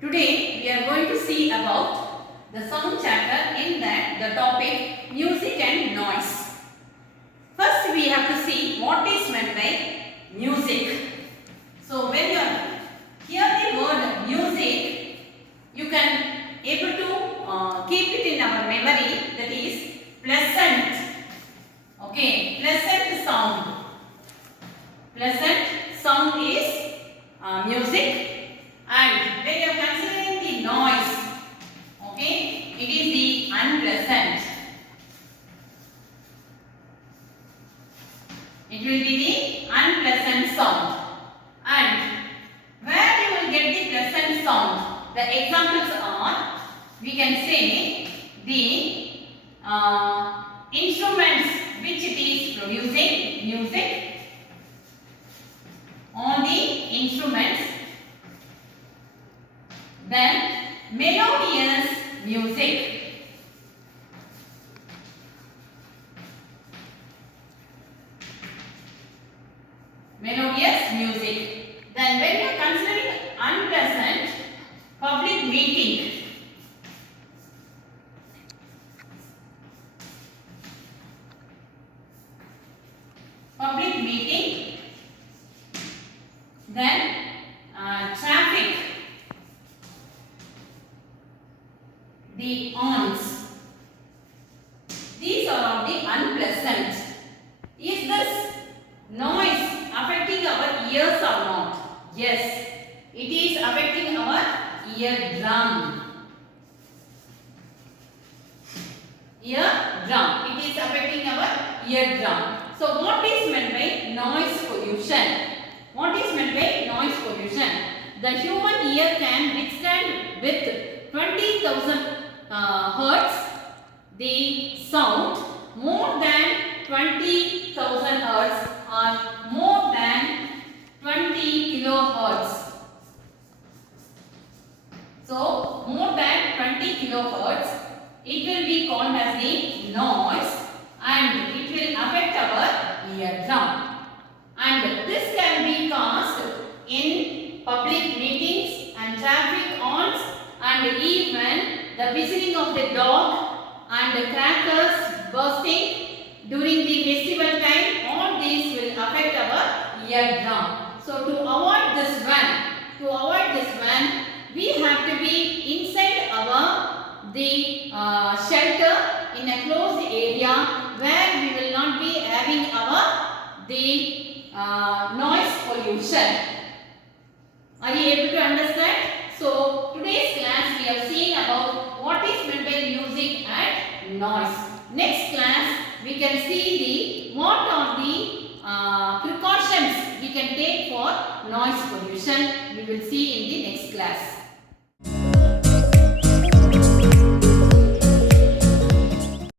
Today we are going to see about the sound chapter. In that the topic music and noise. First we have to see what is meant by music. So when you hear the word music, you can able to keep it in our memory, that is pleasant. Okay, pleasant sound. Pleasant sound is music. And when you are considering the noise, okay, it is the unpleasant. It will be the unpleasant sound. And where you will get the pleasant sound? The examples are, we can say, the instruments which it is producing music, on the instruments. Then melodious music. Melodious music. Then when you are considering unpleasant, public meeting. Public meeting. Then traffic. The horns. These are of the unpleasant. Is this noise affecting our ears or not? Yes, it is affecting our eardrum. Eardrum. It is affecting our eardrum. So what is meant by noise pollution? What is meant by noise pollution? The human ear can withstand with 20,000 hertz the sound more than 20,000 hertz or more than 20 kilohertz. So more than 20 kilohertz, it will be called as the noise and it will affect our eardrum. And this can be caused in public meetings and traffic horns and even the whistling of the dog and the crackers bursting during the festival time. All these will affect our eardrum. So to avoid this one, we have to be inside our shelter in a closed area where we will not be having our noise pollution. Are you able to understand? So today's class we have seen about what is meant by music and noise. Next class we can see what are the precautions we can take for noise pollution. We will see in the next class.